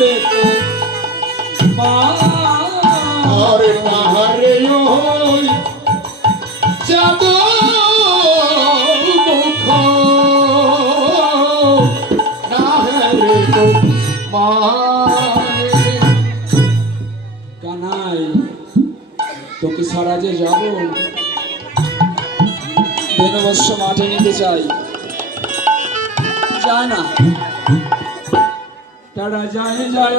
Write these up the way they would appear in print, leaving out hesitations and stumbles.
রে তো মা আর নাহারে ওই যাব মুখ নাহারে তো মা কানাই তোকে ছাড়া যে যাব বেনবস্য মাঠে নিতে চাই যায় না তারা যায় যায়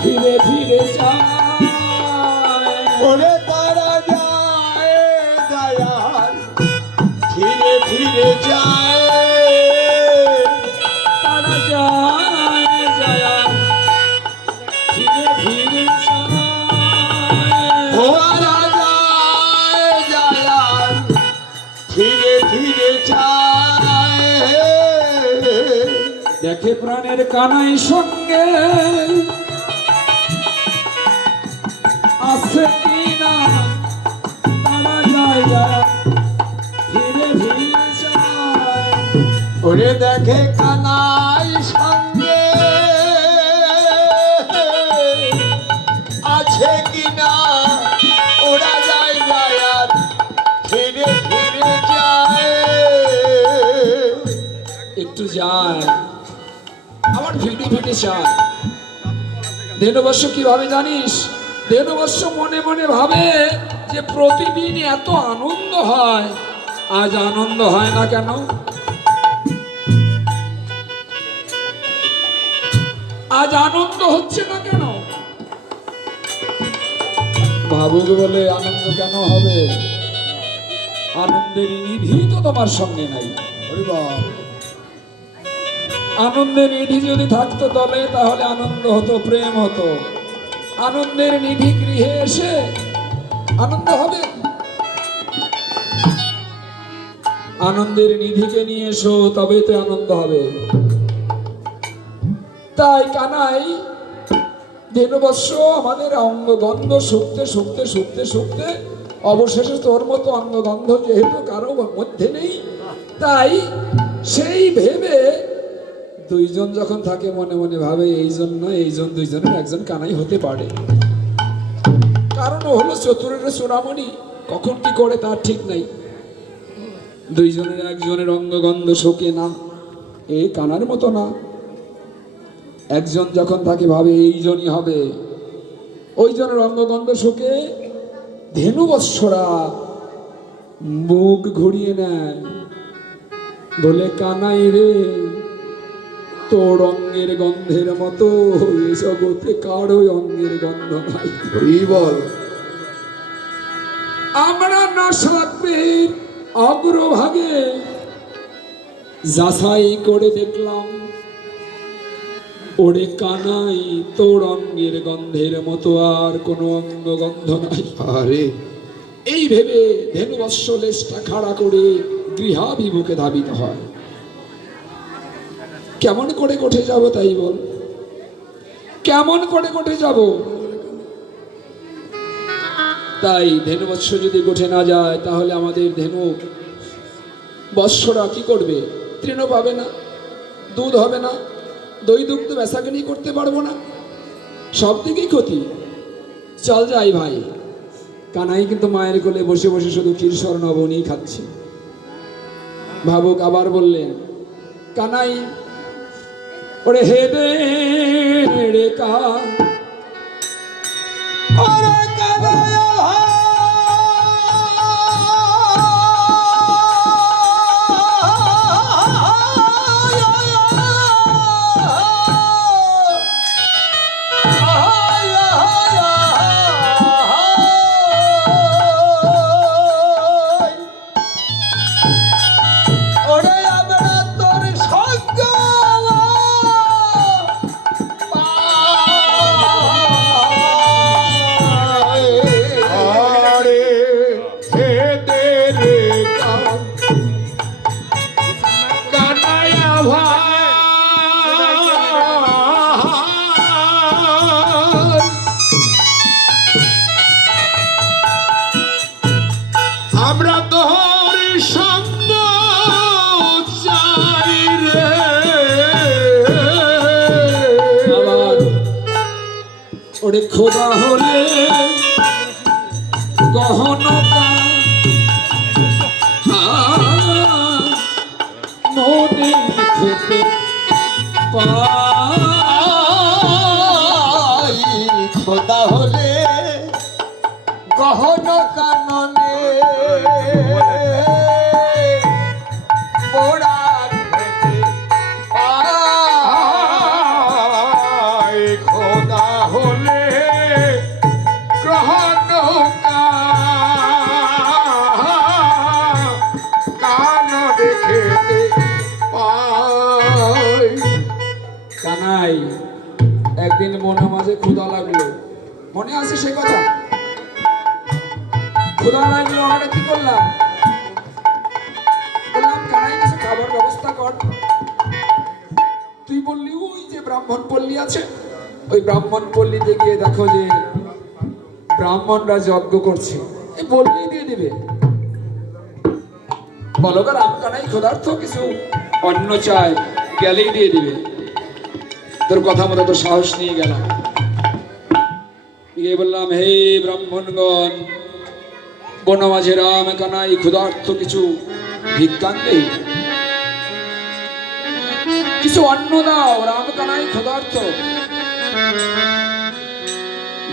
ফিরে ফিরে যায় ওরে তারা যায় দয়াল ফিরে ফিরে যায় তারা যায় যায় ফিরে ফিরে যায় ওরা যায় দয়াল ফিরে ফিরে যায় দেখে প্রাণের কানাই সঙ্গে আছে কিনা তারা যায় যায় ফিরে ফিরে যায় ওরে দেখে কানাই সঙ্গে আছে কিনা ওরা যায় দয়াল ফিরে ফিরে যায় একটু যায় আমার ফিটে ফিটে চায় ধেনুবর্ষ কিভাবে জানিস ধেনুবর্ষ মনে মনে ভাবে যে প্রতিদিন এত আনন্দ হয় আজ আনন্দ হয় না কেন আজ আনন্দ হচ্ছে না কেন ভাবুক বলে আনন্দ কেন হবে আনন্দের নিধি তো তোমার সঙ্গে নাই আনন্দের নিধি যদি থাকতো তবে তাহলে আনন্দ হতো প্রেম হতো আনন্দের নিধি গৃহে এসে আনন্দ হবে আনন্দের নিধিকে নিয়ে এসো তবেই তো আনন্দ হবে তাই কানাই ধেনুবৎস আমাদের অঙ্গগন্ধ শুকতে শুকতে শুকতে শুকতে অবশেষে তোর মতো অঙ্গগন্ধ যেহেতু কারো মধ্যে নেই তাই সেই ভেবে দুইজন যখন থাকে মনে মনে ভাবে এইজন দুইজনের একজন কানাই হতে পারে কারণ হলো চতুরের চূড়ামণি কখন কি করে তার ঠিক নাই দুইজনের একজনের অঙ্গগন্ধ শোকে না এই কানার মতো না একজন যখন তাকে ভাবে এইজনই হবে ওইজনের অঙ্গগন্ধ শোকে ধেনুবৎসরা মুখ ঘুরিয়ে নেয় বলে কানাই রে তোর অঙ্গের গন্ধের মতো এই জগতে কারো অঙ্গের গন্ধ নাই বল আমরা নসাত্বের অগ্রভাগে যাচাই করে দেখলাম ওরে কানাই তোর অঙ্গের গন্ধের মতো আর কোনো অঙ্গ গন্ধ নাই আরে এই ভেবে ধেনুবৎস লেজটা খাড়া করে গৃহাভিমুখে ধাবিত হয় কেমন করে কোঠে যাব তাই বল কেমন করে কোঠে যাব তাই ধেনুবৎস যদি কোঠে না যায় তাহলে আমাদের ধেনু বৎসরা কি করবে তৃণ পাবে না দুধ হবে না দই দুগ্ধ বেচাকেনি করতে পারবো না সব দিকেই ক্ষতি চল যাই ভাই কানাই কিন্তু মায়ের কোলে বসে বসে শুধু ক্ষীরসর নবনী খাচ্ছে ভাবুক আবার বললেন কানাই ওরে হেদে রে কা ওরে কানাই আমরা তোর সঙ্গ চাই রে ওরে খোদা হলে গহনতা মনে খেতে পাই খোদা হলে গহন কাননে পোড়া খেতে পাই খোদা হলে গ্রহণ কান দেখে পাই। কানাই একদিন মনে মাঝে ক্ষুধা লাগলো, মনে আছে সে কথা? ক্ষুধা লাগলো, আমরা কি করলাম? বললাম কানাই কিছু খাবার ব্যবস্থা কর। তুই বললি ওই যে ব্রাহ্মণ পল্লী আছে, ওই ব্রাহ্মণ পল্লীতে গিয়ে দেখো যে ব্রাহ্মণরা যজ্ঞ করছে, এই বললেই দিয়ে দিবে। বলো রাম কানাই ক্ষুধার্ত, কিছু অন্ন চায়, গেলেই দিয়ে দিবে। তোর কথা মতো তো সাহস নিয়ে গেলাম, গিয়ে বললাম হে ব্রাহ্মণগণ, বনমাঝে রাম কানাই ক্ষুধার্ত, কিছু ভিক্ষান দেই, কিছু অন্ন দাও, রাম কানাই ক্ষুধার্ত।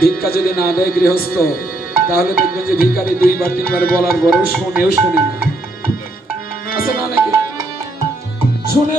ভিক্ষা যদি না দেয় গৃহস্থ, তাহলে দেখবেন যে ভিখারি 2বার 3বার বলার পরেও শোনে না। আছে না নাকি? শুনে